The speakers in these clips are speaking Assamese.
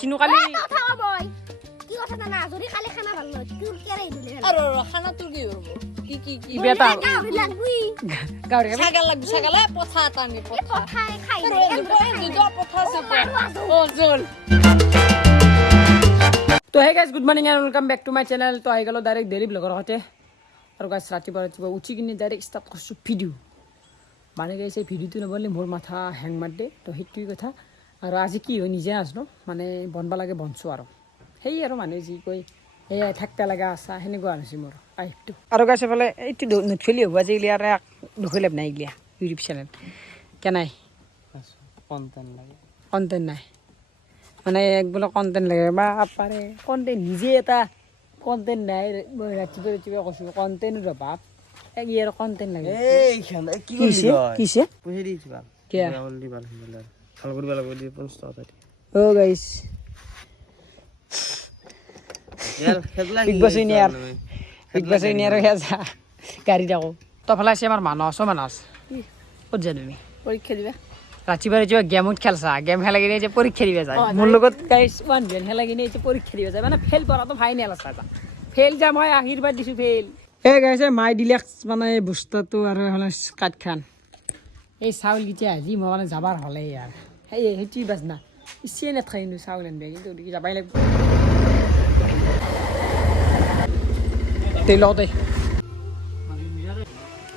চিনু কালি কথা কবই কি কথা না যদি কালি খানা ভাল নয় তুই কেরাই দিলে আরে খানা তুই কি করব কি বেটা গাউরি লাগবি গাউরি খাবি ছাগল লাগবে ছাগলে পথা টানি পথা খাই খাই দুটো পথা আছে ও জল তো hey guys good morning and welcome back to my channel তো আই গেল ডাইরেক্ট ডেলি ব্লগৰ হতে আৰু গাইস ৰাতিপুৱা উঠি কিনে ডাইৰেক্ট ষ্টাৰ্ট কৰিছো ভিডিঅ মানে গাইস এই ভিডিঅটো নবলে মোৰ মাথা হ্যাং মাৰ দে তো সেইটোই কথা আৰু আজি কি হয় নিজে আসনো মানে বনবা লাগে বনছো আৰু সেই আৰু মানুহে যি কই এই থাকতে লাগা আছা হেনেকুৱা আনিছি মোৰ আইটো আৰু গাইস এফালে এইটো নথলি হ'ব আজি ইলিয়াৰ দুখলেব নাই ইলিয়া ইউটিউব চেনেল কেনাই কন্টেন্ট নাই মানে একগুলো কন্টেন্ট লাগে বা পারে কন্টেন্ট নিজে এটা কন্টেন্ট নাই ৰাতিপুৱা কৈছো কন্টেন্ট বাপ এক ইয়াৰ কন্টেন্ট লাগে এইখান কি কৰিছে কিছে পঢ়ি দিছি ভাল কি অলদি ভাল হলে ভাল কৰিব লাগিব দি 50 টকা ও গাইস ইয়াৰ খেদলা বিগ বছ ইনিয়াৰ হেজা গাড়ী যাও তো ফলা আছে আমাৰ মানস ক'ত যাবি তুমি পৰীক্ষা দিবা ৰাতিপুৱা গেমত খেলছা গেম খেলা কিনে যে পৰীক্ষা দিবা যায় মোৰ লগত গাইস ওয়ান গেম খেলা কিনে যে পৰীক্ষা দিবা যায় মানে ফেল কৰাটো ফাইনেল আছে এটা ফেল যা মই আশীৰ্বাদ দিছো fail A guys my deluxe মানে বস্তাটো আৰু হলে কাট খান এই চাউল গিটা আজি মই মানে যাবাৰ হলে ইয়াৰ এই হেটি বাজনা ইছে না খাইনো চাউল আনবে কিন্তু যাবাই লাগিব তেলতে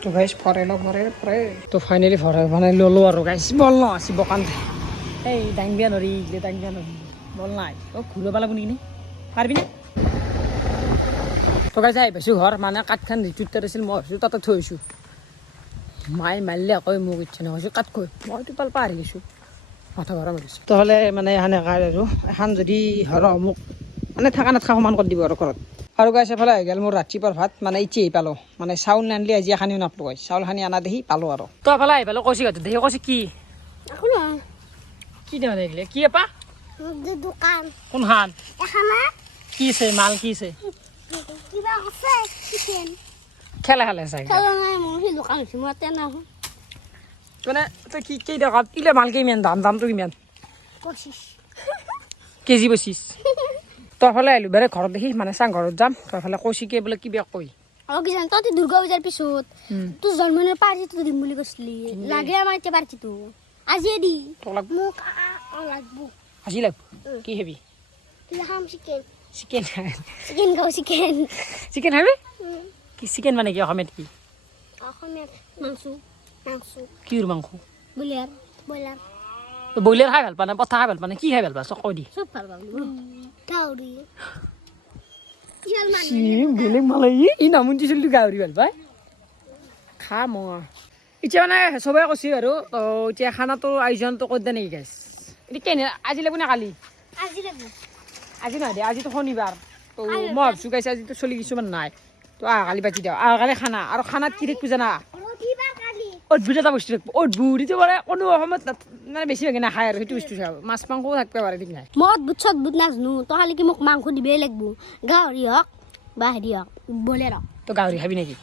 তো গাইস পরে তো ফাইনালি ভরে মানে ললো আৰু গাইস বল ন আসি বকান এই ডাংবিয়া নৰি বল নাই ও ঘুরবা লাগব নি পারবি না তো গাইস আই বেশু ঘর মানে কাটখান রিটুটার আছিল মই হইছো তাতে থইছো মাই মারলে কই মোক ইচ্ছা না হইছো কাট কই মই তো পাল পারি গেছো মাথা গরম হইছে তো হলে মানে হানে কাই আৰু এখন যদি হৰ মোক মানে থাকা না সমান কৰি দিব আৰু ঘৰত আৰু গাইছ এফালে আহি গেল মোৰ ৰাতিপুৱাৰ ভাত মানে ইচ্ছেই পালো মানে চাউল নানলি আজি এখানিও নাপলো গাইছ চাউল খানি আনা দেখি পালো আৰু তো এফালে আহি পালো কৈছি দেখি কৈছি কি এখন কি দেও দেখলে কি আপা দোকান কোন হান এখানে কিছে মাল কিছে কিবা আছে চিকেন খেলা চাই চলো নাই মোৰ সেই দোকান আছে মই তেনা মানে তই কি দেখা ইলে মাল কিমান দামটো কিমান 25 কেজি 25 তো এফালে আহিলো বেৰে ঘৰত দেখি মানে চাং ঘৰত যাম তো এফালে কৈছি কি বোলে কিবা কৈ আৰু কি জান তই দুৰ্গা পূজাৰ পিছত তোৰ জন্মদিনৰ পাৰ্টিটো দিম বুলি কৈছিলি লাগে আমাৰ এতিয়া পাৰ্টিটো আজি দি মোক লাগব আজি লাগব কি হেবি খাম চিকেন চিকেন খাওঁ চিকেন হেবি কি চিকেন মানে কি অসমীয়াত কি অসমীয়াত মাংস কিৰ মাংস ব্ৰইলাৰ ব্ৰইলাৰ খাই ভাল পা না পঠা খাই ভাল পা না কি খাই ভাল পা চক কৈ দি চব ভাল পাওঁ গাউৰি বেলেগ মালাই ই নামুন দিছিল গাহৰি ভাল পাই খা মই এতিয়া মানে চবে কৈছে বাৰু তো এতিয়া খানাটো আয়োজনটো কৰি দে নেকি গাইছ এতিয়া কেনে আজি লাগিব নে কালি আজি নহয় দে আজিতো শনিবাৰ তো মই ভাবছোঁ গাইছে আজিতো চলি কিছুমান নাই তো কালি পাতি দিওঁ কালি খানা আৰু খানাত কি থাকিব জানা অদ্ভুত এটা বস্তু থাকিব অদ্ভুত এইটো মানে কোনো অসমত মানে বেছিভাগে নাখায় আৰু সেইটো বস্তু চাব মাছ মাংসও থাকিব পাৰে ঠিক নাই মই বুট নাজানো তই খালি কি মোক মাংস দিবই লাগিব গাহৰি হওক বা হেৰি হওক ব্ৰইলাৰ হওক তো গাহৰি খাবি নেকি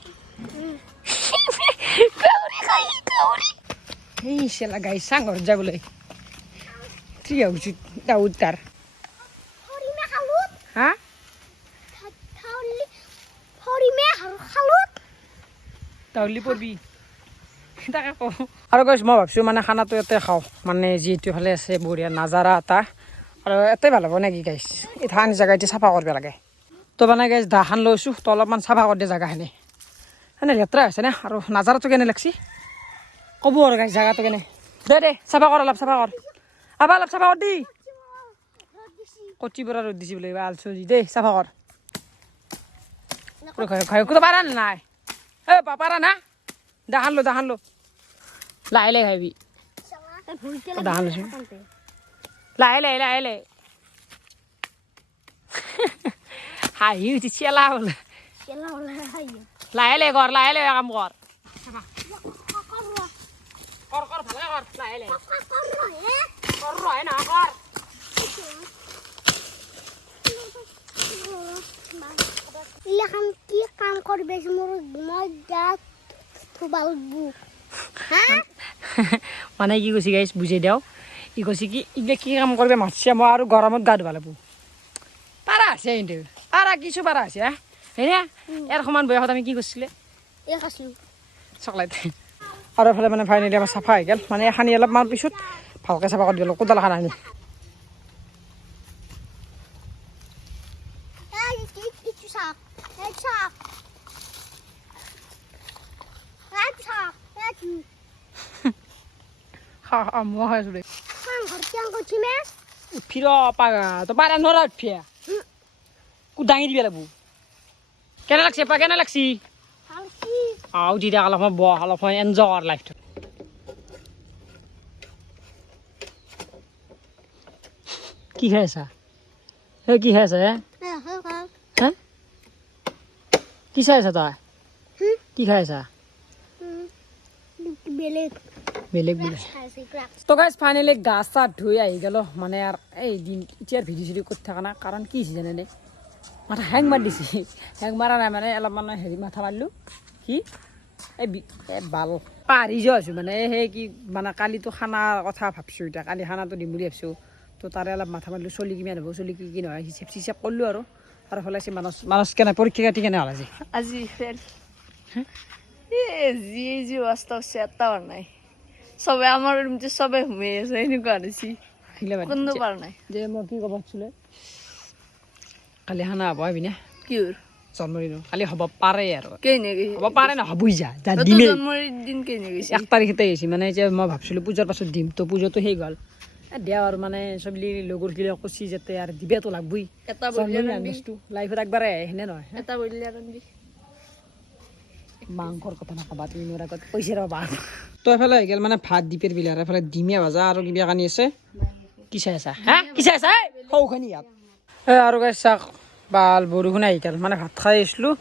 এই চেলা গাই চাংঘৰত যাবলৈ ঠিক আছে দাউদ তাৰ হা তাহলি পৰবি তাকে কওঁ আৰু কৈছ মই ভাবছোঁ মানে খানাটো ইয়াতে খাওঁ মানে যিহেতু ভালে আছে বঢ়িয়া নাজাৰা এটা আৰু এটাই ভাল হ'ব নেকি গাইছ এই ধান জেগা এতিয়া চাফা কৰিব লাগে তো মানে গাইছ দাখন লৈছোঁ তো অলপমান চাফা কৰি দিয়ে জেগাখিনি এনে লেতেৰা হৈছে নে আৰু নাজাৰাটো কেনে লাগছি ক'ব আৰু গাইছ জেগাটো কেনে দে চাফা কৰ অলপ চাফা কৰ অলপ চাফা কৰ দি কচি পৰা ৰ'দ দিছি বোলে আলচি দেই চাফা কৰ ঘৰটো পাৰা নাই এই পাৰা না দাহান লো লাহে খাবি দাহান লৈছো লাহে হাঁহি উঠি চেলা হ'ল লাহে কৰ কাম কৰ ভালকে কৰ লাহে কৰ ৰহে না কৰ ইলাখান কি কাম করবে মোর মই গাত থুবালবু হ্যাঁ মানে কি কৈছি গাইছ বুঝাই দিওঁ ই কৈছে কি এইবিলাক কি কাম কৰিবে মাতিছে মই আৰু গৰমত গা ধুব লাগিব পাৰা আছে কিন্তু পাৰা কিছু পাৰা আছে হয়নে ইয়াৰ সমান বয়সত আমি কি কৰিছিলে এই খাইছিলোঁ চকলেট আৰু এফালে মানে ফাইনেলি আমাৰ চাফা হৈ গ'ল মানে সানি অলপমান পিছত ভালকৈ চাফা কৰি দিলোঁ কোদাল খানা আনি মই হৈ আছোঁ দে উঠি ৰ পাগা তো পাৰা নোৱাৰা উঠিয়া দাঙি দিব লাগিব কেনে লাগছে পা কেনে লাগছি উঠি থাক অলপ বহ অলপ এনজয় কৰ লাইফটো কি খাই আছা সেই কি খাই আছা হে কি চাই আছা তই কি খাই আছা বেলেগ বেলেগ তো গাইজ ফাইনেলি গা চা ধুই আহি গেল মানে আর এই দিন এতিয়া ভিডিঅ' চিডিঅ' কৰি থকা নাই কাৰণ কি হৈছে জানেনে মাথা হেং মাৰি দিছে হেং মাৰা নাই মানে অলপ মানে হেৰি মাথা মাৰিলোঁ কি এই বাল পাহৰি যোৱা হৈছোঁ মানে সেই কি মানে কালিতো খানাৰ কথা ভাবিছোঁ এতিয়া কালি খানাটো দিম বুলি ভাবিছোঁ তো তাৰে অলপ মাথা মাৰিলোঁ চলি কিমান হ'ব চলি কি নহয় হিচাপ চিচাপ কৰিলোঁ আৰু ফালে আছে মানস কেনে পৰীক্ষা কাটি কেনে হ'ল আজি আজি ফেল যি বাস্তৱ আছে এটাও নাই সবে আমাৰ ৰুমতে সবে ঘুমিয়ে গেছে এনেকুৱা আনিছি কোনো পার নাই যে মই কি ক'ব খুজিছিলে কালি খানা হ'ব আহিবিনে কি জন্মদিন কালি হ'ব পাৰে আৰু কেই নেকি হ'ব পাৰে ন হ'বই যা দিমেই জন্মদিন কেই নেকি 1 তাৰিখতে গৈছি মানে এতিয়া মই ভাবিছিলোঁ পূজাৰ পাছত দিম তো পূজাটো সেই গ'ল দিয়া আৰু মানে চবলি লগৰগিলা কৈছি যাতে আৰু দিবেতো লাগবই এটা বইলাৰ বস্তু লাইফত একবাৰে সেনে নহয় এটা বইলাৰ আনবি মাংসৰ কথা নকবা তুমি মোৰ আগত পইচা ৰবা তো এফালে হৈ গ'ল মানে ভাত দিপেৰ বিলাৰ এফালে ডিমীয়া ভাজা আৰু কিবা কানি আছে কি চাই আছা হা কি চাই আছা সৌখানি ইয়াত আৰু গাইছ চাক বাল বৰষুণ আহি গ'ল মানে ভাত খাই আহিছিলোঁ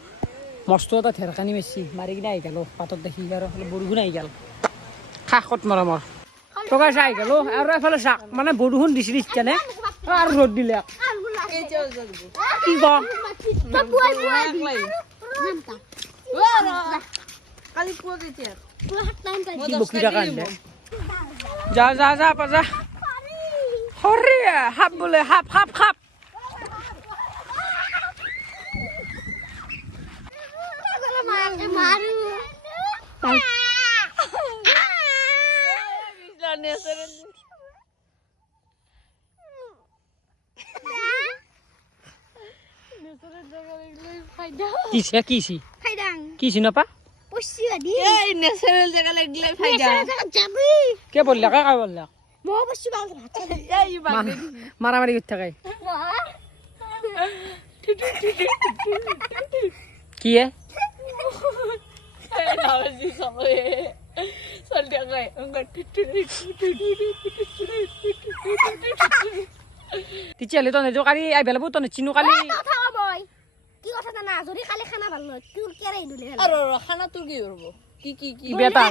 মস্ত এটা ঢেৰকানি মাৰিছি মাৰি কিনে আহি গ'ল পাতত দেখি আৰু বৰষুণ আহি গ'ল খাকত মৰমৰ তো গাইছ আহি গ'ল আৰু এফালে চাক মানে বৰষুণ দিছিল ইতকানে আৰু ৰ'দ দিলে কি কম কালি পুৱা কেতিয়া কি বকি থকা আনিলে যা যা যা পাজা হৰে সাপ বোলে সাপ সাপ সাপ কিছে কিছি কিছি নপা এই ন্যাচারাল জায়গা লাগলে ফায়দা কে বললা কে কাই বললা এই বাগে মারামারি করতে থাকে কি এ নাওজি সবে সল্টিয়া গায় তিচালে তো নেজো কালি আই বেলাবো তো চিনু কালি কি কথা জানা যদি কালি খানা ভাল নয় তোর কেরে ইদুলে আৰু খানা তোৰ কি কৰিব কি কি কি বেটা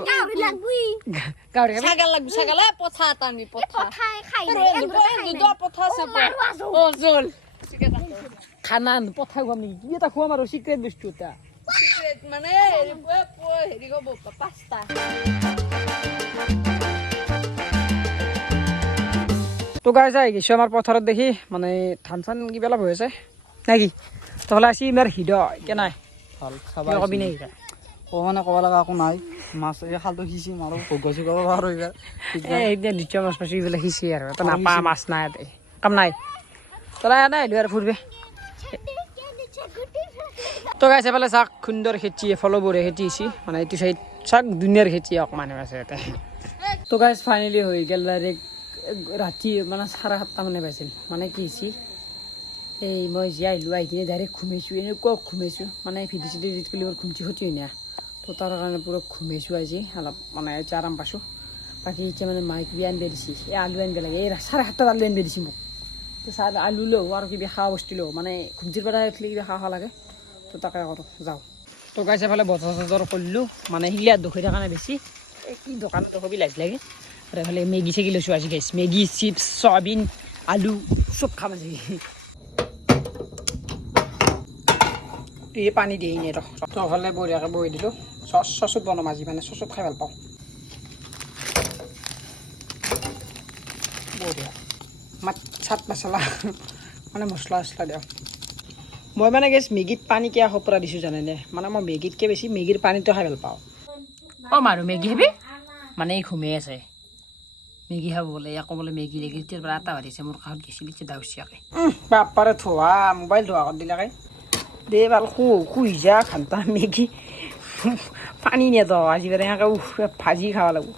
লাগবই গাড়ি ছাগল লাগবি ছাগল পথা টানি পথা খাই খাই দুধ পথা আছে ও জল খানা পঠাই খুৱাম নেকি কি এটা খুৱাম আৰু চিক্ৰেট বস্তু এটা সিক্ৰেট মানে হেৰি কব পাস্তা তো গাই যাই গেছো আমাৰ পথাৰত দেখি মানে ধান চান কিবা অলপ হৈ আছে নাকি তাহলে আসি ইমাৰ হৃদয় কে নাই ভাল কিবা কবি নাই মানে ক'ব লগা একো নাই মাছ খালটো সিঁচিম আৰু গছি কৰিব আৰু এইবাৰ এই দ্বিতীয় মাছ পাছি এইবিলাক সিঁচি আৰু এটা নাপা মাছ নাই ইয়াতে কাম নাই তলা নাই আহিলো আৰু ফুৰবে তো গাইছে এফালে চাক সুন্দৰ খেতি এফালে বঢ়িয়া খেতি হৈছে মানে এইটো চাইড চাক দুনিয়াৰ খেতি অকমান আছে ইয়াতে তো গাইছ ফাইনেলি হৈ গ'ল ডাইৰেক্ট ৰাতি মানে 7:30 মানে পাইছিল মানে কি হৈছে এই মই যে আহিলোঁ আহি কিনে ডাইৰেক্ট ঘুমাইছোঁ এনেকুৱা ঘুমাইছোঁ মানে ভিডিঅ' চিডিঅ' এডিট কৰি ঘুমটি ক্ষতি হৈ না তো তাৰ কাৰণে পুৰা ঘুমাইছোঁ আজি অলপ মানে এতিয়া আৰাম পাইছোঁ বাকী এতিয়া মানে মায়ে কিবা আনিব দিছে এই আলু আনিব লাগে এই 7:30 আলু আনিব দিছে মোক তো আলু লওঁ আৰু কিবা খোৱা বস্তু লওঁ মানে ঘুমটিৰ পৰা উঠিলে কিবা খাব লাগে তো তাকে কৰোঁ যাওঁ তো গাইছে এফালে বজাৰ চজাৰ কৰিলোঁ মানে সিগিলা দুখ হৈ থকা নাই বেছি এই কি দোকানত দেখবি লাগ লাগে আৰু এফালে মেগী চেগি লৈছোঁ আজি গাইছ মেগী চিপছ চয়াবিন আলু চব খাম আজি এই পানী দিয়ে নে তো হ'লে বঢ়িয়াকৈ বহি দিলোঁ চচত বনাম আজি মানে চচত খাই ভাল পাওঁ চাট মছলা মানে মছলা চছলা দিওঁ মই মানে গেছ মেগীত পানী কিয় সপৰা দিছোঁ জানেনে মানে মই মেগীতকৈ বেছি মেগীৰ পানীটো খাই ভাল পাওঁ অঁ মাৰু মেগী খাবি মানে এই ঘুমাই আছে মেগী খাব বোলে আকৌ বোলে মেগী লাগি তেতিয়াৰ পৰা আটা বাঢ়িছে মোৰ কাষত গৈছিল এতিয়া দাউচিয়াকে বাপাৰে থোৱা মোবাইল ধোৱা কৰি দিলাকে দে ভাল শুই যা ঘণ্টা মেগী পানী নিয়ে তো আজি বাৰে এনেকৈ ভাজি খাব লাগিব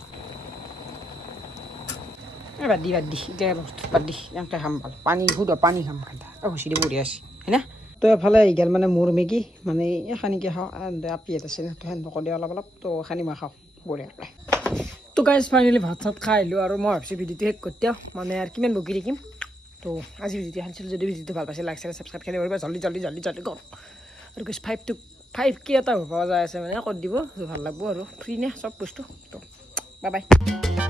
বাদ দি এতিয়া বাদ দি এনেকৈ খাম ভাল পানী সুধা পানী খাম ঘণ্টা হুচি দি বঢ়িয়া আছে হয়না তো এফালে আহি গ'ল মানে মোৰ মেগী মানে এখানিকে খাওঁ আপি এটা আছে তো সেন নকৰি অলপ অলপ তো এখানি মই খাওঁ বঢ়িয়াকৈ তো গাইজ ফাইনেলি ভাত চাত খাই আহিলোঁ আৰু মই ভাবিছোঁ ভিডিঅ'টো শেষ কৰি দিওঁ মানে আৰু কিমান বকি থাকিম তো আজি ভিডিঅ'টো খাইছিল যদি ভিডিঅ'টো ভাল পাইছে লাইক ছাবস্ক্ৰাইব খালি কৰিব জল্দি কৰ আৰু গাইজ 5K এটা হ'ব যায় আছে মানে কৰি দিব ভাল লাগব আৰু ফ্ৰী নে চব বস্তু তো বাই বাই